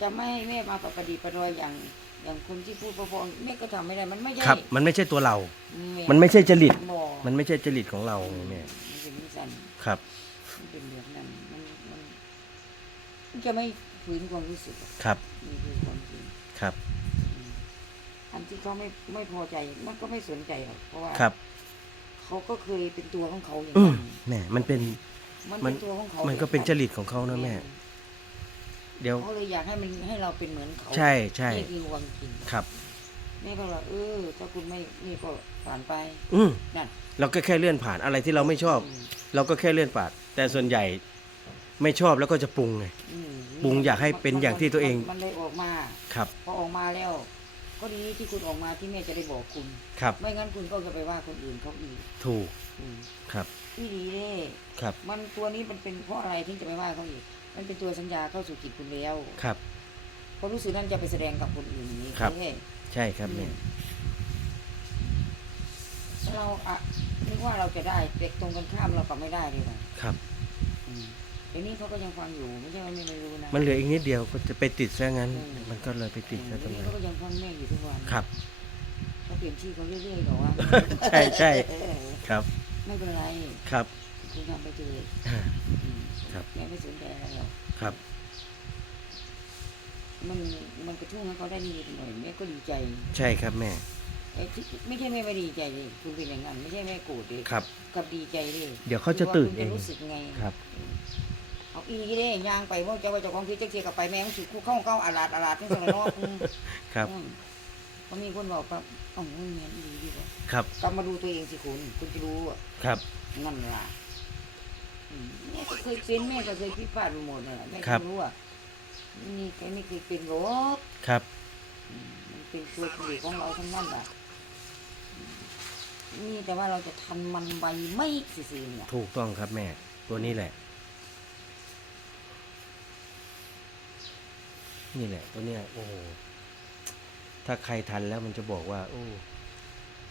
จะไม่ให้แม่มาประดิษฐ์ประดอยอย่างอย่างคนที่พูดเพอๆแม่ก็ทำไม่ได้มันไม่ใช่ครับ มันไม่ใช่ตัวเราแมันไม่ใช่จริตบ่มันไม่ใช่จริตของเราไงแม่มันเป็นนิสัยครับมันเป็นแบบนั้นมันมันมันจะไม่ฝืนความรู้สึกอะครับนี่คือความจริงครับอืมอันที่เขาไม่ไม่พอใจมันก็ไม่สนใจหรอกเพราะว่าครับเขาก็เคยเป็นตัวของเขาอย่างอืมนั้นแม่มันเป็นมันมัเป็นนตัวของเขามันก็เป็นจริตของเขานะแม่ เดี๋ยว เขาเลยอยากให้มันให้เราเป็นเหมือนเขาใช่ใช่ นี่คือความจริงครับ แม่ก็เลยเออถ้าคุณไม่นี่ก็ผ่านไปอืมนั่นเราก็แค่เลื่อนผ่านอะไรที่เราไม่ชอบมเราก็แค่เลื่อนผ่าน แต่ส่วนใหญ่ไม่ชอบแล้วก็จะปรุงไง อืมปรุงอยากให้เป็นอย่างที่ตัวเอง มันเลยออกมา ครับ พอออกมาแล้ว ก็ดีที่คุณออกมาที่แม่จะได้บอกคุณ ครับ ไม่งั้นคุณก็จะไปว่าคนอื่นเขาอีกถูก อืมครับ ที่ดีเด้ครับ มันตัวนี้มันเป็นเพราะอะไรที่จะไปว่าเขาอีก มันเป็นตัวสัญญาเข้าสู่จิตคุณแล้วครับ เพราะรู้สึกนั้นจะไปแสดงกับคนอื่นอย่างนี้ครับเฮ้ยใช่ครับแม่เราอะนึกว่าเราจะได้แต่ตรงกันข้ามเรากลับไม่ได้เลยนะครับอืมเดี๋ยวนี้เขาก็ยังฟังอยู่ไม่ใช่ว่าไม่รู้นะมันเหลืออีกนิดเดียวก็จะไปติดซะงั้นอืมมันก็เลยไปติดซะตรงเดี๋ยวนั้นี้นเขาก็ยังฟังแม่อยู่ทุกวันครับเขาเปลี่ยนชื่อเขาเรื่อยๆหรอว่าใช่ใช่เออครับ ไม่เป็นไรครับ คุณทำไปเถอะอ่า อืมครับ แม่ไม่สนใจอะไรหรอกครับ มันมันกระทุ่งให้เขาได้นิดหน่อยแม่ก็ดีใจใช่ครับแม่ ไอ้ที่ไม่ใช่แม่ไม่ดีใจเลยคุณเป็นอย่างนั้นไม่ใช่แม่โกรธเลยครับ กับดีใจเลยเดี๋ยวเขาจะตื่นคุณเองรู้สึกไงครับ เอาอีเด้ย่างไปว่าจะว่าเจะของพี่เจ๊กเทียกับไปแม่งสิคู่เข้าเข้าอาลาดอาลาดทั้งสองเนาะอืมครับ อืมก็มีคนบอกว่าเอ๋อเงี้ยดีดีกว่า ครับ กลับมาดูตัวเองสิคุณ คุณจะรู้อะครับ นั่นล่ะอืม แม่ก็เคยเป็นแม่ก็เคยพิดพลาดไปหมดน่ะแม่ครัก็บ รู้อะนี่แกไม่เคยเป็นหรอกครับ อืมมันเป็นตัวผลิตของเราทั้งนั้นแหละอืมนี่แต่ว่าเราจะทันมันไวไม่ซื่อๆเนี่ย ถูกต้องครับแม่ ตัวนี้แหละ นี่แหละ ตัวเนี้ยโอ้โหถ้าใครทันแล้วมันจะบอกว่า โอ้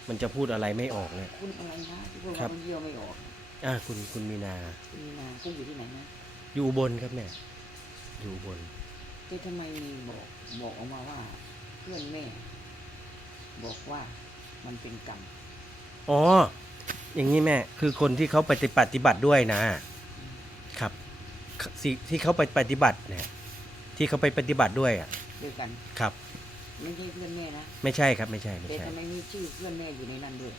มันจะพูดอะไรไม่ออกเลย คุณอะไรนะที่พวกครัเราบมันเยี่ยวไม่ออก อ่าคุณคุณมีนา คุณมีนาคุณอยู่ที่ไหนนะอยู่อุบนครับแม่ อยู่อุบนแต่ทำไมมีบอกบอกออกมาว่า เพื่อนแม่ บอกว่ามันเป็นกรรมอ๋อ อย่างนี้แม่ คือคนที่เขาไปปฏิบัติด้วยนะ ครับสิที่เขาไปปฏิบัติเนี่ย ที่เขาไปปฏิบัติด้วยอะด้วยกัน ครับ ไม่ใช่เพื่อนแม่นะ ไม่ใช่ครับ ไม่ใช่ ไม่แต่ใช่ ทำไมมีชื่อเพื่อนแม่อยู่ในนั้นด้วย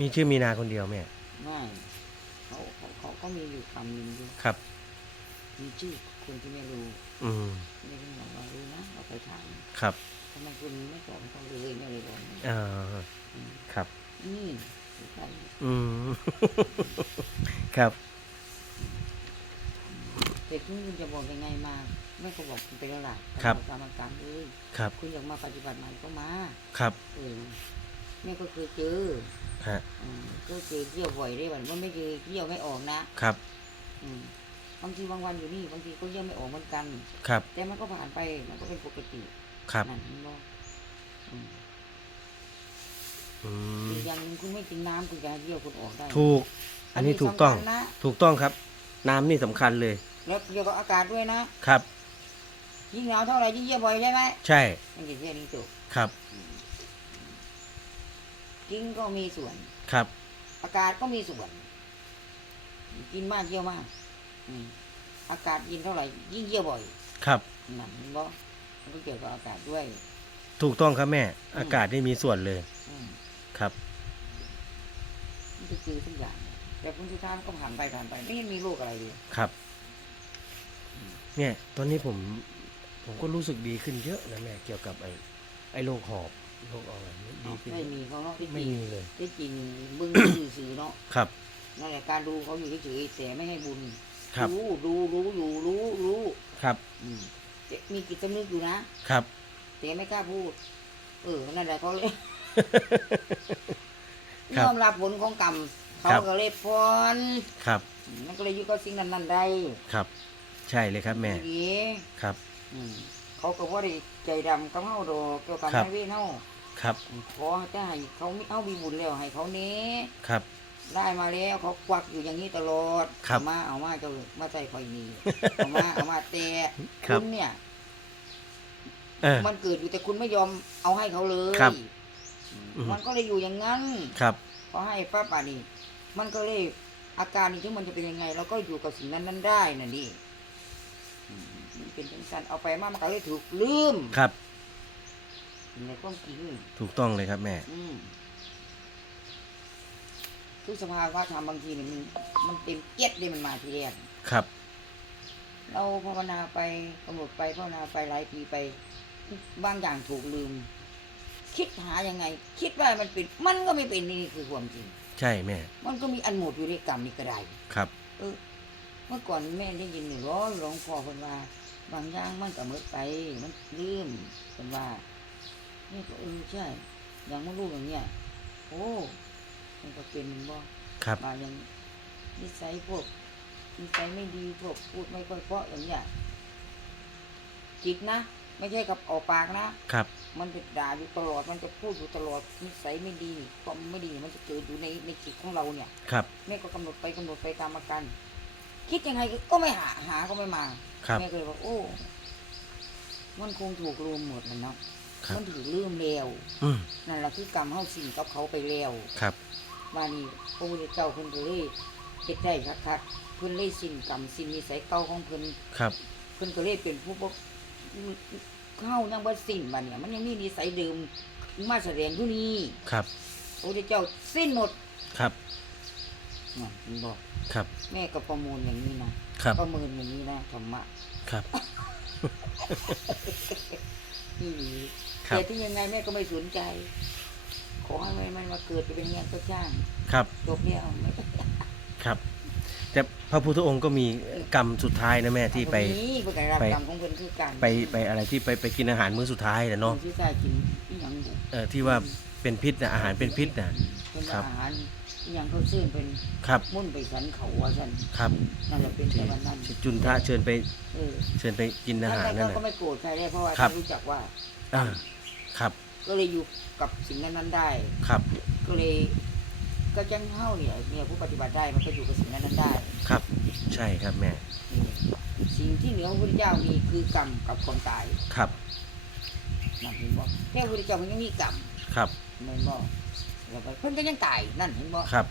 มีชื่อมีนาคนเดียวแม่ ไม่เขาเขาเขาก็มีอยู่คำหนึ่งอยู่ครับ มีชื่อคนที่ไม่รู้อืมไม่ได้บอกว่ารู้นะเราไปถามครับทำไมคุณไม่สอนเขาเลยไม่เลยบอกอ่าอืมครับ นี่อยู่ใกล้อืม ครับแต่คุณคุณจะบอกยังไงมาแม่ก็บอกคุณไปแล้วล่ะครับตามอาการเลยครับ คุณอยากมาปฏิบัติใหม่ก็มา ครับ เออแม่ก็เคยเจอ ฮะอืมก็เจอเที่ยวบ่อยได้วันว่าไม่เคยเที่ยวไม่ออกนะครับ อืมบางทีบางวันอยู่นี่บางทีก็เยี่ยวไม่ออกเหมือนกัน ครับ แต่มันก็ผ่านไปมันก็เป็นปกติครับ นั่นมันบอกอืมอืม อีกอย่างหนึ่งคุณไม่กินน้ำคุณจะให้เยี่ยวคุณออกได้ถูก อันนี้ถูกต้อง สำคัญนะถูกต้องครับ น้ำนี่สำคัญเลย แล้วเกี่ยวกับอากาศด้วยนะครับ ยิ่งหนาวเท่าไหร่ยิ่งเยี่ยวบ่อยใช่ไหมใช่ มันจะเยี่ยวนี่จบครับ กินก็มีส่วน ครับ อากาศก็มีส่วน กินมากเยี่ยวมากอืมอากาศเย็นเท่าไหร่ยิ่งเยี่ยวบ่อยครับ นั่นมันบอกมันก็เกี่ยวกับอากาศด้วย ถูกต้องครับแม่ อืม อากาศนี่มีส่วนเลย อืมครับ มันจะคือทุกอย่าง แต่ผลสุดท้ายมันก็ผ่านไปผ่านไปไม่เห็นมีโรคอะไรเลยครับ เนี่ย ตอนนี้ผม ผมก็รู้สึกดีขึ้นเยอะนะแม่ เกี่ยวกับไอ้ ไอ้โรคหอบ โรคอะไรนี่ดีขึ้นไม่มีเขาเนาะที่จไม่ริงมีเลย ที่จริงมึงสื่อๆเนาะครับ นั่นแหละการดูเขาอยู่เฉยๆแต่ไม่ให้บุญครับ รู้ดูรู้อยู่รู้รู้ครับ อืมแต่มีจิตสำนึกอยู่นะครับ แต่ไม่กล้าพูด เออนั่นแหละเขาเลยครัยบอมรับผลของกรรมเขาครับ ก็เลยพรครับมันก็เลยอยู่กับสิ่งนั้นนั้นๆได้ครับ ใช่เลยครับแม่ดีครับ อืมเขาก็ว่าได้ใจดำกับเฮาดอกเกี่ยวกับครับ นายเวรเฮา ครับ ขอจะให้เขาไม่เอามีบุญแล้วให้เขาเนี้ครับอได้มาแล้วเขาควักอยู่อย่างนี้ตลอดครับเอามาเอามาเจ้ามาใส่คอยนี่เอามาเอามาแต่ครับคุณเนี่ย เออ มันเกิดอยู่แต่คุณไม่ยอมเอาให้เขาเลยครับอืมอืม มันก็เลยอยู่อย่างนั้นครับ พอให้ป้าป่านี่มันก็เลยอาการนี้ที่มันจะเป็นยังไงเราก็อยู่กับสิ่งนั้นนั้นได้น่ะนี่อืมมันเป็นจังสันเอาไปมามันก็เลยถูกลืม ครับ ในความจริงถูกต้องเลยครับแม่ อืมทุกสภาวะธรรมบางทีเนี่ยมันมันเต็มเอียดเลยมันมาทีแรกครับ เราภาวนาไปกำหนดไปภาวนาไปหลายปีไป บางอย่างถูกลืม คิดหายังไง คิดว่ามันเป็น มันก็ไม่เป็นนี่คือความจริง ใช่แม่ มันก็มีอันหมดอยู่ในกรรมนี่ก็ได้ครับ เออ เมื่อก่อนแม่ได้ยินหนึ่งร้อนหลวงพ่อคนว่า บางอย่างมันก็หมดไปมันลืมคนว่า นี่ก็เออใช่อย่างมันรู้อย่างเนี้ยโอ้มันก็เป็นบ่ครับ มาอย่างนิสัยพวกนิสัยไม่ดีพวกพูดไม่ค่อยเพราะอย่างเนี้ยจิตนะ ไม่ใช่กับออกปากนะ ครับ มันจะด่าอยู่ตลอด มันจะพูดอยู่ตลอด นิสัยไม่ดีความไม่ดี มันจะเกิดอยู่ในในจิตของเราเนี่ย ครับ แม่ก็กำหนดไปกำหนดไปตามอาการ คิดยังไงก็ไม่หา หาก็ไม่มา ครับ แม่ก็เลยบอกโอ้ มันคงถูกลืมหมดมันเนาะ ครับ มันถูกลืมแล้วอืมนั่นแหละคือกรรมเฮาสิ่งกับเขาไปแล้วครับ ว่านี่พระพุทธเจ้าเพิ่นก็เลยเฮ็ดได้คักๆเพิ่นเลยสิ้นกรรมสิ้นนิสัยเก่าของเพิ่นครับ เพิ่นก็เลยเป็นผู้บ่เข้ายังบ่สิ้นบัดเนี่ยมันยังมีนิสัยเดิมมาแสดงอยู่นี่ครับ พระพุทธเจ้าสิ้นหมดครับน่ะเพิ่นบอกครับ แม่ก็ประมูลอย่างนี้นะครับ ประเมินอย่างนี้นะธรรมะครับ นี่หลี ครับแต่ที่ยังไงแม่ก็ไม่สนใจ ขอให้มันมันมาเกิดจะเป็นยังไงก็ช่างครับจบแล้วไม่ครับ แต่พระพุทธองค์ก็มีกรรมสุดท้ายนะแม่ที่ไปนี่เพื่อการรับไป กรรมของเพิ่นคือการไปไปอะไรที่ไปไปกินอาหารมื้อสุดท้ายแหละเนาะที่ใส่กินที่ยังบุเออที่ว่าเป็นพิษนะอาหารเป็นพิษนะ เป็นครับ อาหารที่ยังเขาซื้อเป็นครับมุ่นไปสันเขาว่าสันครับนั่นแหละเป็นที่แต่วันนั้นที่จุนทะเชิญไปเออเชิญไปกินอาหารนั่นแล้วแหก็ละไม่โกรธใครได้เพราะว่าครับ เขารู้จักว่า อ่า ครับ ก็เลยอยู่กับสิ่งนั้นนั้นๆได้ ครับ ก็เลย ก็จังเฮ้าเนี่ยเนี่ยผู้ปฏิบัติได้มันก็อยู่กับสิ่งนั้นนั้นๆได้ครับ ใช่ครับแม่นี่สิ่งที่เหนือพระพุทธเจ้ามีคือกรรมกับความตายครับ นั่นเห็นบ่แค่พระพุทธเจ้ามันยังมีกรรมครับ เห็นบ่แล้วก็เพิ่นก็ยังตายนั่นเห็นบ่ครับ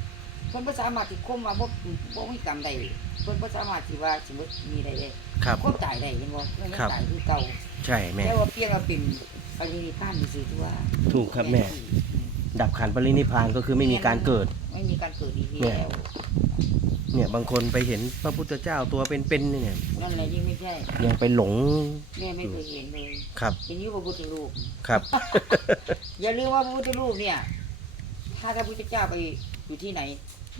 เพิ่นบ่สามารถที่คมมาบ่บ่มีกรรมใด เพิ่นบ่สามารถที่ว่าสมมุติมีได้เลยครับความตายได้เห็นบ่เพิ่นยัครังบตายคือเก่าใช่แม่ แต่ว่าเพียงว่าเป็นปรินิพพานซื่อๆที่ว่าถูกครับแม่ ดับขันธ์ปรินิพพานก็คือไม่มีการเกิด ไม่มีการเกิดอีกเนี่ยแล้วเนี่ยบางคนไปเห็นพระพุทธเจ้าตัวเป็นๆเนี่ยนั่นแหละยิ่งไม่ใช่ยังไปหลงแม่ไม่เคยเห็นเลยครับเห็นอยู่พระพุทธรูป ครับ อย่าลืมว่าพระพุทธรูปเนี่ย ถ้าพระพุทธเจ้าไปอยู่ที่ไหน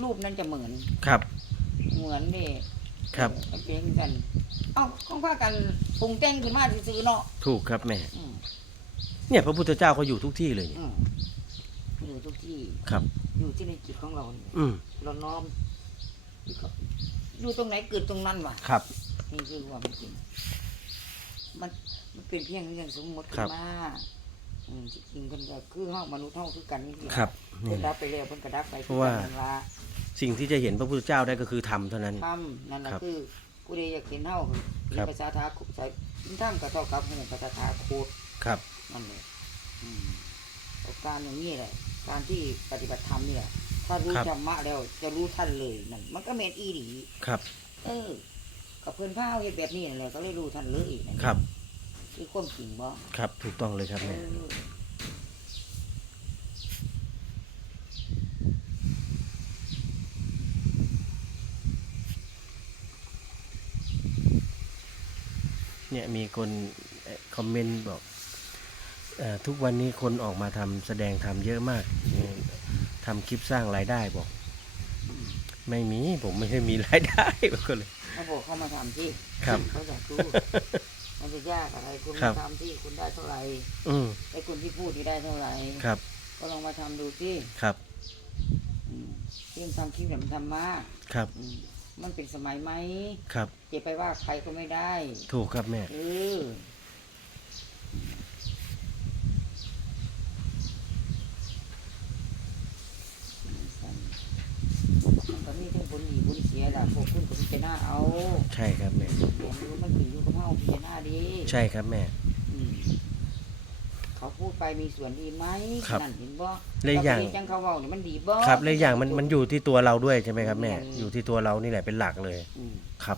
รูปนั้นจะเหมือน ครับ เหมือนนี่ครับ มันเป็นกัน เอ้าของพากันปรุงแต่งขึ้นมาซื้อๆเนาะถูกครับแม่ อืมเนี่ยพระพุทธเจ้าเขาอยู่ทุกที่เลยเนี่ยอืมอยู่ทุกที่ครับ อยู่ที่ในจิตของเราเนี่ยอืมเราน้อมอยู่กับอยู่ตรงไหนเกิดตรงนั้นว่ะครับ นี่คือความจริง มันมันเป็นเพียงเรื่องสมมติครัขึ้บนมาอืมจริงๆกันก็คือเฮามนุษย์เฮาคือกันนี่ครับ เพิ่นี่นแหดัละ บไปแล้วเพิ่นก็ดับไปเพราะว่าคือกันนั่นละ สิ่งที่จะเห็นพระพุทธเจ้าได้ก็คือธรรมเท่านั้น ทำนั่นแหละครับคือผู้ใดอยากเห็นเฮาคเรีรัยบนภาษาทาคุใส่ท่ามก็เท่ากับหูภาษาทาโคตรครับ นั่นเลยอืมการอย่างนี้แหละ การที่ปฏิบัติธรรมเนี่ยถ้ารู้ครับ ธรรมะแล้วจะรู้ท่านเลยนั่นมันก็เมนอีหลีครับเออกับเพื่อนพ้าเฮ็ดแบบนี้นั่นแหละก็เลยรู้ท่านเลยนั่นครับ คือความจริงบ่ครับถูกต้องเลยครับเอแม่อ เนี่ยมีคนเอ่อคอมเมนต์บอกเออทุกวันนี้คนออกมาทำแสดงทำเยอะมากเนี่ยทำคลิปสร้างรายได้บอก ไม่มีผมไม่ได้มีรายได้บอกก็เลยเขาบอกเขามาทำที่ครับเขาอยากรู้มันจะยากอะไรคุณครัมาบทำที่คุณได้เท่าไหร่อืมไอ้คุณที่พูดนี่ได้เท่าไหร่ครับ ก็ลองมาทำดูสิครับอืมเรื่องทำคลิปเนี่ยมันทำมากครับอื มมันเป็นสมัยไหมครับจะไปว่าใครก็ไม่ได้ถูกครับแม่ เออมีทั้งผลดีผลเสียล่ะพวกคุณก็พิจารณาเอาใช่ครับแม่เรียนรู้มันขึ้นอยู่กับเฮาพิจารณาดี ใช่ครับแม่อืม เขาพูดไปมีส่วนดีไหมครับนั่นเห็นบ่และอีกอย่างเรไปเห็นจังเขาเว้านี่มันดีบ่ครับและอีกอย่างมันมันอยู่ที่ตัวเราด้วยใช่ไหมครับแม่อืมอยู่ที่ตัวเรานี่แหละเป็นหลักเลยอืมครับ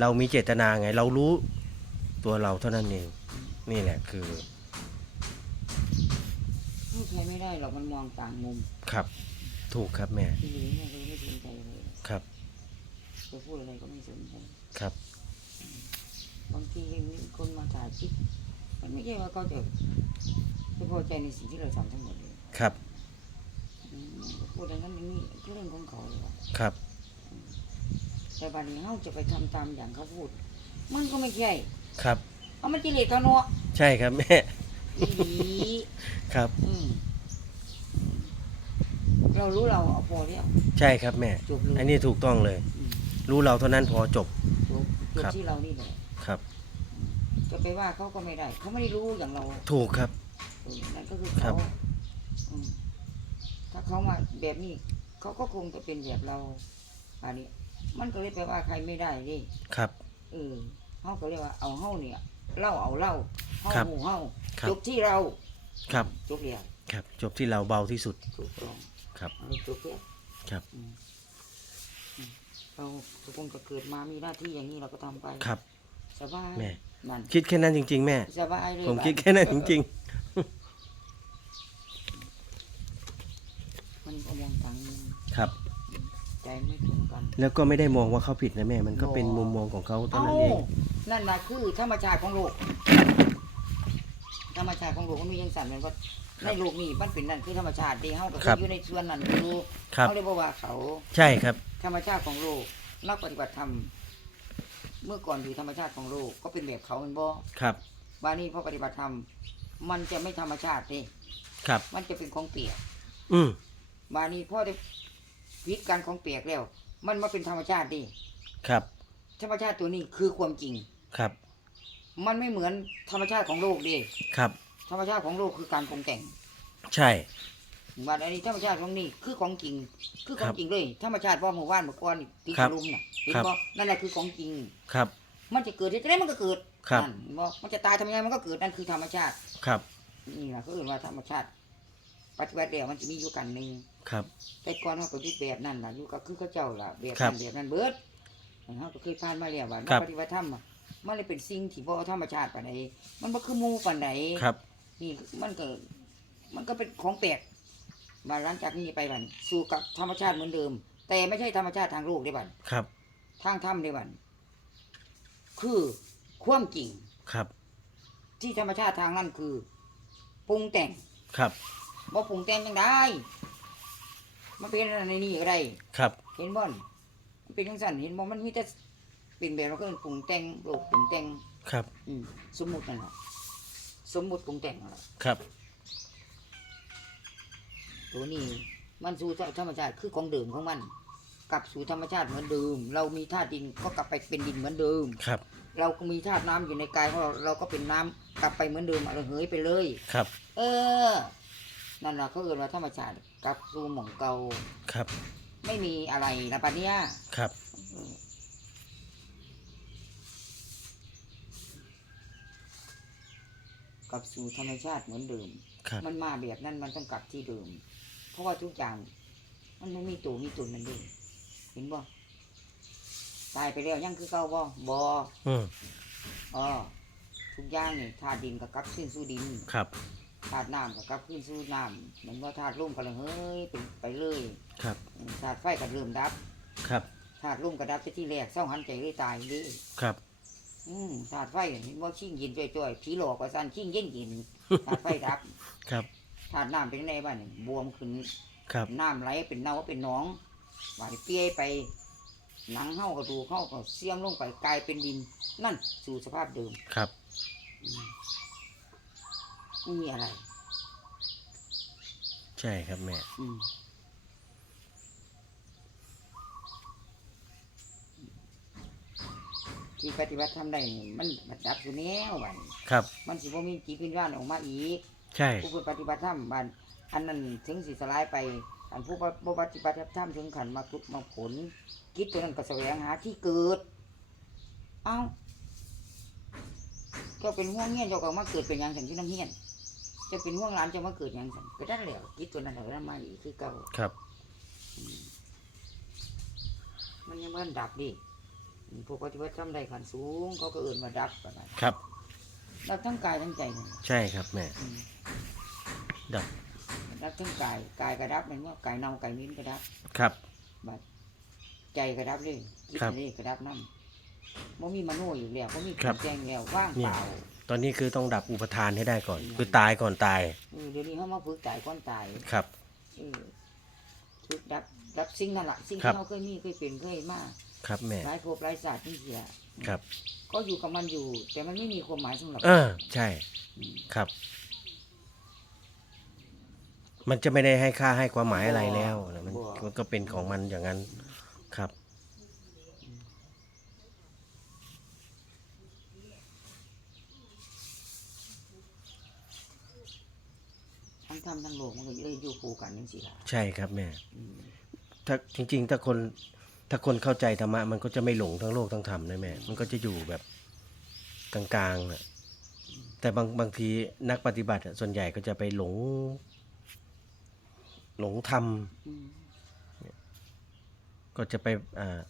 เรามีเจตนาไง เรารู้ตัวเราเท่านั้นเอง นี่แหละคือพูดใช้ไม่ได้หรอกมันมองต่างมุมครับ ถูกครับแม่ทีนี้แม่ก็เลยไม่สนใจเลยครับจะพูดอะไรก็ไม่สนใจครับบางทีมีคนมาถ่ายคลิป มันไม่ใช่ว่าเขาจะจะพอใจในสิ่งที่เราทำทั้งหมดเลยครับ อืมพูดอย่างนั้นอย่างนี้ก็เรื่องของเขาเลยว่ะครับ แต่บัดนี้เขาจะไปทำตามอย่างเขาพูด มันก็ไม่ใช่ครับ เอามันกิเลสเขาเนาะใช่ครับแม่ อีหลีครับ อืมเรารู้เราเอาพอแล้วใช่ครับแม่ จบเลยอันนี้ถูกต้องเลย อืมรู้เราเท่านั้นพอจบ จบจบครับ ที่เรานี่แหละ ครับ จะไปว่าเขาก็ไม่ได้ เขาไม่ได้รู้อย่างเราถูกครับ เออนั่นก็คือครัเขาบ อืมถ้าเขามาแบบนี้ เขาก็คงจะเป็นแบบเราอันนี้ มันก็เลยแปลว่าใครไม่ได้ดิครับ เออเขาก็เรียกว่าเอาเฮ้าเนี่ยเล่าเอาเล่าเฮ้าครับหมู่เฮ้าครับ จบที่เราครับจบเรียงครับจบที่เราเบาที่สุดถูกต้องครับอันนี้จบแล้วครับ อืมอืมเราทุกคนก็เกิดมามีหน้าที่อย่างนี้เราก็ทำไปครับสบายแม่ นั่นคิดแค่นั้นจริง ๆ แม่ สบายเลยผมบ้านคิดแค่นั้นจริงมันก็มองทางนึงๆ ครับ ใจไม่ตรงกันแล้วก็ไม่ได้มองว่าเขาผิดนะแม่ มันก็เป็นมุมมองของเขาเท่าเอ้านั้นเอง นั่นนะคือธรรมชาติของโลก ธรรมชาติของโลกมันมีอย่างสั่นมันก็ในโลกนี้มันเป็นนั่นคือธรรมชาติเดีเฮาก็คืออยู่ในส่วนนั้นอยู่ครับ เขาเรียกว่าเขา ใช่ครับ ธรรมชาติของโลกนักปฏิบัติธรรม เมื่อก่อนอยู่ธรรมชาติของโลกก็เป็นแบบเขาเป็นบ่ครับบานี้พอปฏิบัติธรรมมันจะไม่ธรรมชาติเด้ครับ มันจะเป็นของเปียกอืมบานี้พอได้พิษการของเปียกแล้ว มันมาเป็นธรรมชาติเดิครับ ธรรมชาติตัวนี้คือความจริง ครับ มันไม่เหมือนธรรมชาติของโลกเดิครับ ธรรมชาติของโลกคือการปรุงแต่ง ใช่ บัดอันนี้ธรรมชาติของนี่คือของจริง คือของครับจริงเลยธรรมชาติว่าหมู่บ้านเมื่อก่อนนี่ตีครักบระลุมน่ะเห็นครับบ่นั่นแหละคือของจริงครับ มันจะเกิดที่ไหนมันก็เกิดครับนั่นเห็นบ่มันจะตายทำยังไงมันก็เกิดนั่นคือธรรมชาติครับนี่แหละเขาเรียกว่าธรรมชาติปฏิบัติเดียวมันจะมีอยู่กันหนึ่งครับ แต่ก่อนเขาก็อยู่แบบนั้นล่ะอยู่ก็คือเขาเจ้าล่ะแบบครันั้บนแบบนั้นเบิดเขาก็เคยผ่านมาแล้วว่าครับปฏิบัติธรรมอะมันเลยเป็นสิ่งที่บ่ธรรมชาติปานใดมันบ่คือหมู่ปานใดครับ นี่มันก็มันก็เป็นของแปลก มาหลังจากนี้ไปบันสู่กับธรรมชาติเหมือนเดิม แต่ไม่ใช่ธรรมชาติทางโลกได้บันครับ ทางธรรมได้บันคือความจริงครับ ที่ธรรมชาติทางนั้นคือปรุงแต่งครับบ่ปรุงแต่งยังได้มันเป็นอะไรในนี่ก็ได้ครับ เห็นบ่นมันเป็นจังสั่นเห็นบ่มันมีแต่เป็นแบบเราก็ปรุงแต่งโลกปรุงแต่งครับ อืมสมมุตินั่นแหละสมมุติปรุงแต่งนั่นแหละครับ ตัวนี้มันสู่ธรรมชาติคือของเดิมของมัน กลับสู่ธรรมชาติเหมือนเดิม เรามีธาตุดินก็กลับไปเป็นดินเหมือนเดิม ครับ เราก็มีธาตุน้ำอยู่ในกายของเราเราก็เป็นน้ำกลับไปเหมือนเดิมอะไรเหยไปเลยครับ เออ นั่นแหละเขาเอ่ยว่าธรรมชาติกลับสู่หม่องเก่าครับ ไม่มีอะไรนะปะเนี้ยครับกลับสู่ธรรมชาติเหมือนเดิมครับมันมาแบบนั้นมันต้องกลับที่เดิม เพราะว่าทุกอย่าง มันไม่มีตัวมีตนมันเองเห็นบ่ตายไปแล้วยังคือเก่าบ่บ่อืมอ๋อทุกอย่างนี่ธาตุดินก็กลับขึ้นสู่ดินครับ ธาตุน้ำก็กลับขึ้นสู่น้ำเหมือนว่าธาตุลมก็เลยเฮ้ยเป็นไปเลยครับธาตุไฟก็เริ่มดับครับ ธาตุลมก็ดับที่แรกเศร้าหันใจเลยตายดิครับ อืมธาตุไฟเห็นว่าชิ่งเย็นจ่อยๆผีหลอกว่าสั่นชิ่งเย็นเย็นธาตุไฟดับ ครับ ธาตุน้ำเป็นไงบ้างนี่บวมขึ้นครับ น้ำไหลเป็นเนาเป็นหนองไหลเปี้ยไปหนังเข้ากระดูกเข้าก็เสียมลงไปกลายเป็นดิน นั่นสู่สภาพเดิมครับ อืมไม่มีอะไร ใช่ครับแม่ อืมที่ปฏิบัติทำได้นี่มันบัดดับอยู่แล้วบัดนี้ครับ มันสิบ่มีจิตวิญญาณออกมาอีก ใช่ ผู้ปฏิบัติธรรมบัดอันนั้นถึงสิสลายไปอันผู้บ่ปฏิบัติธรรมถึงขันมาทุกมาผลกิจตัวนั้นก็แสวงหาที่เกิด เอ้าเจ้าเป็นห่วงเงี้ยนเจ้าก็มาเกิดเป็นหยังสันที่น้ำเฮียนเจะเป็นห่วงหลานเจะมาเกิดหยังสันก็ได้แล้วกิจตัวนั้นเราได้มาอีกคือเก่าครับ มันยังมันดับดิอืมพวกปฏิบัติธรรมได้ขันสูงเขาก็เอื่นมาดับกันนะครับ ดับทั้งกายทั้งใจนั่นใช่ครับแม่ อืมดับดับทั้งกายกายก็ดับแมันว่ากายเน่ากายมิ้นก็ดับครับใจก็ดับเลยจิตครับนี่ก็ดับนั่นบ่มีมโนอยู่แล้วบ่มีครับแจ้งแล้วว่างเนี่เปยล่า ตอนนี้คือต้องดับอุปทานให้ได้ก่อน คือตายก่อนตาย เออเดี๋ยวนี้เขามาฝึกตายก่อนตายครับ เออฝึกดับดับสิ่งนั่นล่ะสิ่งครัที่บเขาเคยมีเคยเป็นเคยมา ครับแม่ หลายภพหลายศาสตร์นี่เสียครับ ก็อยู่กับมันอยู่ แต่มันไม่มีความหมายสำหรับเออ ใช่ มครับ มันจะไม่ได้ให้ค่าให้ความหมายอะไรแล้วนะมันบ่มันก็เป็นของมันอย่างนั้น ครับ ทั้งธรรมทั้งโลกมันก็เลยอยู่คู่กันจังซี่ล่ะใช่ครับแม่ อืมถ้าจริง ๆ ถ้าคน ถ้าคนเข้าใจธรรมะมันก็จะไม่หลงทั้งโลกทั้งธรรมนะแม่ มันก็จะอยู่แบบกลางๆนะแต่บางบางทีนักปฏิบัติอะส่วนใหญ่ก็จะไปหลง หลงธรรมอืมก็จะไปอ่า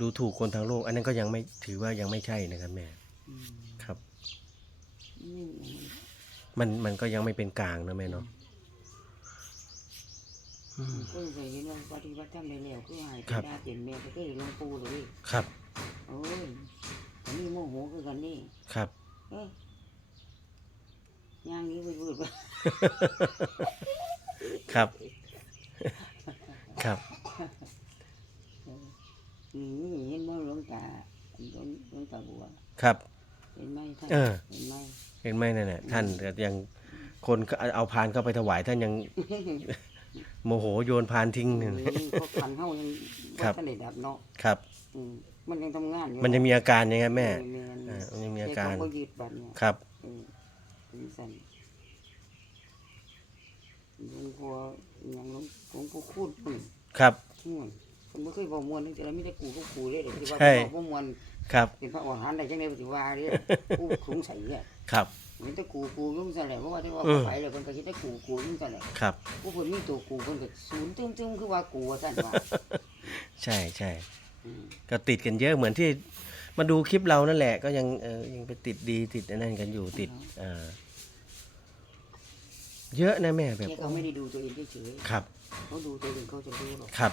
ดูถูกคนทางโลก อันนั้นก็ยังไม่ถือว่ายังไม่ใช่นะครับแม่อืมครับนี่มันมันก็ยังไม่เป็นกลางนะแม่เนาะอืม ก็เคยเห็นว่าปฏิบัติธรรมได้แล้วคือให้ครับดาเปลี่ยนแม่ก็เคยเห็นหลวงปู่เลยครับ โอ้ยอันนี้โมโหคือกันนี่ครับ เอ้ยย่างนี้วืดๆไปครับ ครับนี่เห็นบ่หลวงตาหลวงหลวงตาบัว ครับ เห็นไหมท่านเออ เห็นไหม เห็นไหมนั่นน่ะท่านก็ยังคนก็เอาพานเข้าไปถวายท่านยัง โมโหโยนพานทิ้งเอเนี่ยอเขาขันเฮายังครับ บ่ทันได้ดับเนาะครับ อืมมันยังทำงานอยู่มันยังมีอาการยังไงแม่เออเออมันยังมีแต่อาการ เขบ่ยึดบัดเนี่ย ครับเออเป็นสั่นหลวงพ่ออหย่างหลวงหลวงพ่อคูดนี่ครับ ม่วนผมบ่เคยบอกมวนนึงแต่ละมีแต่กูก็กูเด้เดี๋ยวที่ว่าใช่ บอกบ่มวนครับ เป็นพระอรหันต์ได้จังได๋บ่สิว่าเด้ กูสงสัยเนี่ยครับ มีแต่กูกูยุ่งซั่นแหละเพราะว่าที่ว่าอืมไปแล้วเพิ่นก็คิดแต่กูกูยุ่งซั่นแหละครับ ผู้เพิ่นมีตัวกูเพิ่นก็ศูนย์ตึ้มๆคือว่ากูว่าซั่นว่าใช่ใช่อืมก็ติดกันเยอะเหมือนที่มาดูคลิปเรานั่นแหละ ก็ยังเออยังไปติดดีติดอันนั่นกันอยู่ติดเอ่อเยอะนะแม่แบบแค่เขาไม่ได้ดูตัวเองเฉยครับๆเขาดูตัวเองเขาจะรู้หรอกครับ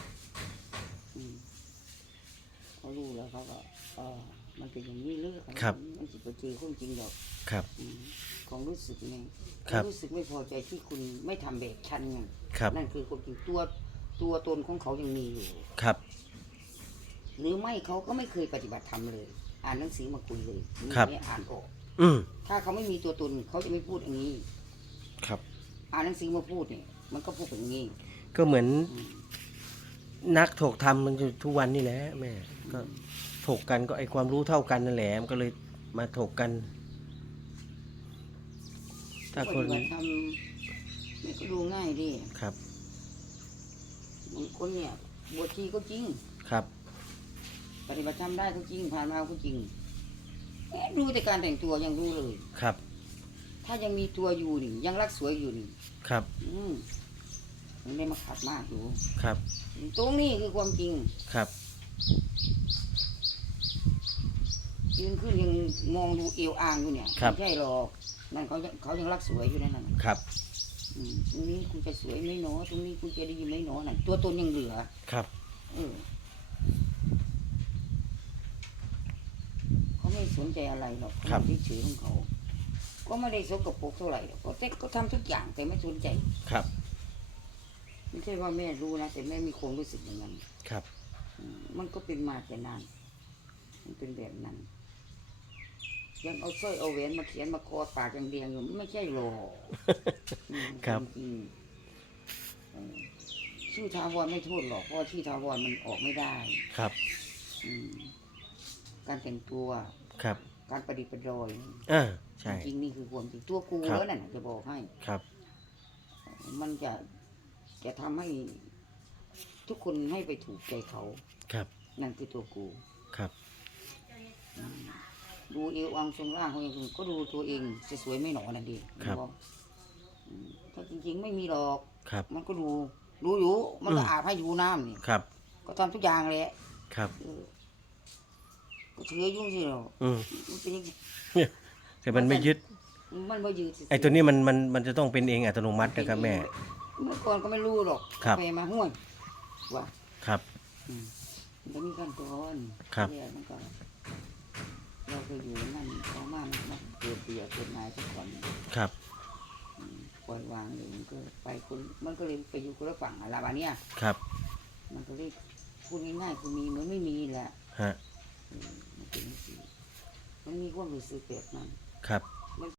อืมเขารู้แล้วเขาก็เออ มันเป็นอย่างนี้เลยครับ มันสิบ่เจอความจริงดอกครับ อืมของรู้สึกไงครับ รู้สึกไม่พอใจที่คุณไม่ทำแบบฉันไงครับ นั่นคือความจริงตัวตัวตนของเขายังมีอยู่ ครับ หรือไม่เขาก็ไม่เคยปฏิบัติธรรมเลย อ่านหนังสือมาคุยเลยครับ ไม่อ่านออก อืมถ้าเขาไม่มีตัวตนเขาจะไม่พูดอย่างนี้ ครับ อ่านหนังสือมาพูดเนี่ยมันก็พูดอย่างนี้ก็เหมือนอืมนักถกธรรมมันอยู่ทุกวันนี่แหละแม่ ก็ ถกกันก็ไอความรู้เท่ากันนั่นแหละมันก็เลยมาถกกัน ถ้าปคนฏิบัติธรรมนี่ก็ดูง่ายดิครับบางคนเนี่ยบวชชีก็จริง ครับปฏิบัติธรรมได้ก็จริงผ่านมาก็จริงแค่ดูแต่การแต่งตัวยังรู้เลย ครับถ้ายังมีตัวอยู่นี่ยังรักสวยอยู่นี่ครับอืมยังได้มาขัดมากอยู่ครับ ตรงนี้คือความจริงครับ ยืนขึ้นยังมองดูเอวอ่างอยู่เนี่ยครับ ไม่ใช่หรอกนั่นเขายังเขายังรักสวยอยู่นั่นน่ะครับ อืมตรงนี้คุณจะสวยไหมหนอตรงนี้คุณจะดีไหมหนอนั่นตัวตนยังเหลือ ครับ เออเขาไม่สนใจอะไรหรอกครับ เขาเฉยๆของเขา ก็ไม่ได้สกปรกเท่าไหร่หรอกก็แต่ก็ทำทุกอย่างแต่ไม่สนใจ ครับไม่ใช่ว่าแม่รู้นะ แต่แม่มีความรู้สึกอย่างนั้นครับ อืมมันก็เป็นมาแต่นาน มันเป็นแบบนั้น ยังเอาสร้อยเอาแหวนมาเขียนมาคอปากอย่างเดียวอยู่ไม่ใช่หรอกอืมครับ จริงๆเออชื่อทาวรไม่โทษหรอกเพราะว่าชื่อทาวรมันออกไม่ได้ ครับอืมการแต่งตัว ครับการประดิษฐ์ประดอยอ่าใช่ จริงๆนี่คือความจริงตัวกูครับ แล้วนั่นน่ะจะบอกให้ ครับ มันจะจะทำให้ทุกคนให้ไปถูกใจเขา ครับ นั่นคือตัวกูครับ ดูเอวอังทรงร่างเขาอย่างอื่นก็ดูตัวเองสวยๆไม่หนอนั่นดีครับอกอืมถ้าจริงๆไม่มีหรอกครับ มันก็ดูรู้อยู่ มันก็อืมอาบให้อยู่น้ำนี่ครับ ก็ทำทุกอย่างเลยครับเออก็เชื่อยุ่งสิเราอืมมันเป็นยังไงแต่มันไม่ยึด มันบ่ยืดสิไอ้ตัวนี้มันมันมันจะต้องเป็นเองอัตโนมัตินะครับแม่ เมื่อก่อนก็ไม่รู้หรอกครับไปมาห้วยว่าครับอืมมันก็มีขั้นตอนครับเนี่ยมันก็ เราเคยอยู่นั่นเขามามันมันเกิดเบียเกิดนายสักก่อนครับอืมปล่อยวางเลยมันก็ไปคนมันก็เลยไปอยู่คนละฝั่งอะไรแบบเนี้ยครับ มันก็เลยพูดง่ายๆคือมีเหมือนไม่มีแหละฮะอืมมันเป็นอย่างนี้มันมีความรู้สึกแบบนั้นครับอ